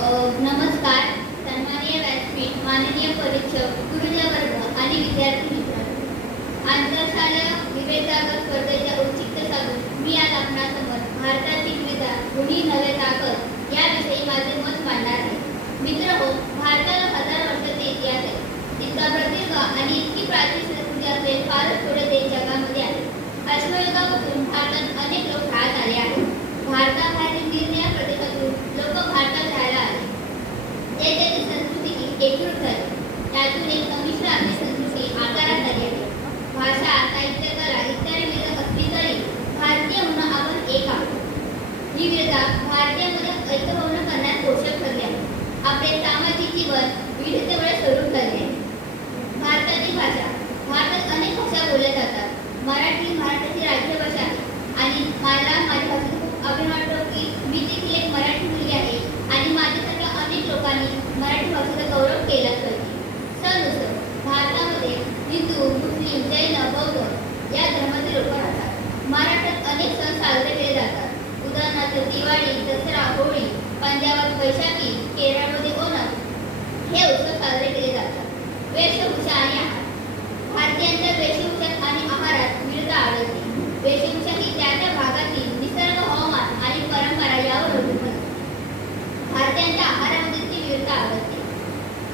नमस्कार. सन्माननीय व्यासपीठ माननीय परीक्षक गुरुजवर्ग आणि विद्यार्थी मित्रांनो आंतरशालेय विवेकागर स्पर्धेच्या औचित्य साधून मी आज आपणासमोर भारतातील विविधा गुणी नव्हे ताकद याविषयी माझे मत मांडणार आहे मित्र हो भारताला हजार वर्षाचा इतिहास आहे इतका प्रदीर्घ आणि इतकी प्राचीन संस्कृती असलेले फारच थोडे देश जगामध्ये आहे अश्मयुगापासून भारतात अनेक लोक राहत आले आहेत भारताबाहेरील निरनिराळ्या प्रदेशातून लोक भारतात राहायला आले ते त्याची संस्कृती एकरूप झाली त्यातून एक संमिश्र आपली संस्कृती आकारात आली आहे भाषा साहित्य कला इत्यादी विविध असली तरी भारतीय म्हणून आपण एक आहोत ही विविधता भारतीयांमध्ये ऐक्यभवन करण्यात पोषक ठरली आहे आपले सामाजिक जीवन विविधतेमुळे स्वरूप ठरले आहे भारतातील भाषा भारतात अनेक भाषा बोलल्या जातात मराठी भारताची राष्ट्रभाषा आहे आणि मला माझ्या भाषेचा खूप अभिमान वाटतो की मी देखील एक मराठी मुलगी आहे आणि माझ्यासारख्या अनेक लोकांनी मराठी भाषेचा गौरव केलाच पाहिजे सण उत्सव भारतामध्ये हिंदू मुस्लिम जैन बौद्ध या धर्माचे लोक राहतात महाराष्ट्रात अनेक सण साजरे केले महाराष्ट्रात दिवाळी दसरा होळी पंजाबात बैशाखी केरळमध्ये ओणम हे उत्सव साजरे केले जातात. वेशभूषा आणि आहार. भारतीयांच्या वेशभूषात आणि आहारात विविधता आढळते वेशभूषा ही त्या त्या भागातील निसर्ग हवामान आणि परंपरा यावर अवलंबून असते. भारतीयांच्या आहारामध्ये ती विविधता आढळते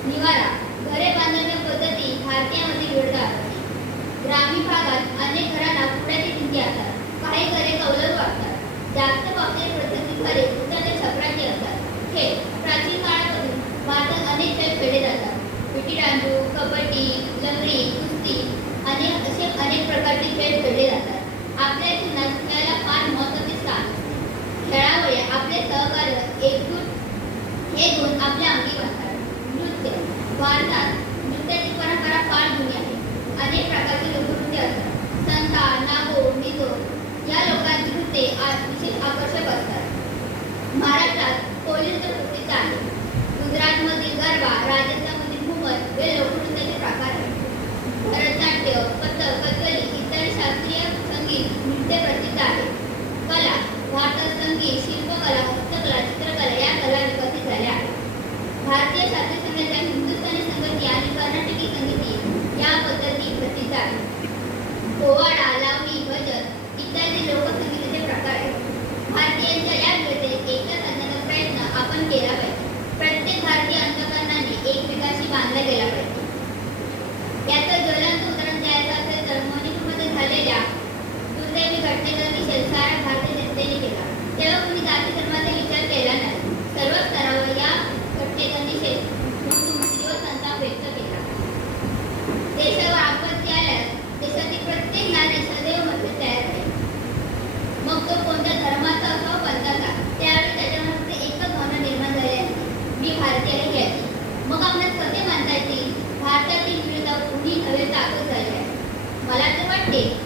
निवारा घरे बांधण्याच्या पद्धती भारतीयांमध्ये विविधता आढळते ग्रामीण भागात अनेक घरांना पुण्याची भिंती असतात काही घरे कौलर वाटतात जास्त पावसाळी पद्धती घरे फुटाच्या छपराची असतात खेळ प्राचीन काळापासून भारतात अनेक खेळ खेळले जातात विटीदांडू कबड्डी लंगडी कुस्ती आणि असे अनेक प्रकारचे खेळ खेळले जातात. आपल्या जीवनात खेळाला फार महत्त्वाचे स्थान खेळामुळे आपले सहकार्य एकजूट हे गुण आपल्या अंगी वाटतात नृत्य भारतात नृत्याची परंपरा फार जुनी आहे. अनेक प्रकारचे लोकनृत्य असतात. संता नागो मिजो या लोकांची नृत्ये आज विशेष आकर्षक असतात. महाराष्ट्रात पोलीस नृत्य आहे. हे लोकनृत्याचे प्रकार आहेत भरतनाट्य कथक कथली इतर शास्त्रीय संगीत नृत्य प्रसिद्ध आहे कला भारतात संगीत शिल्पकला हस्तकला चित्रकला या कला विकसित झाल्या आहेत भारतीय शास्त्रीय संगीताच्या हिंदुस्थानी संगीती आणि कर्नाटकी संगीती या पद्धती प्रसिद्ध आहेत. पोवाडा केला नाही सर्व स्तरावर या व संताप व्यक्त केला. आपत्ती आल्यास देशातील प्रत्येक नागरिक सदैव तयार आहे. मग तो कोणत्या धर्माचा असो पंथाचा त्यावेळी त्याच्यामध्ये एकच भावना निर्माण झाली आहे. मी भारतीय आहे. याची मग आपल्याला कसे मानता येतील? भारतातील विविधता कुणी नव्हे ताकद झाली आहे. मला तर वाटते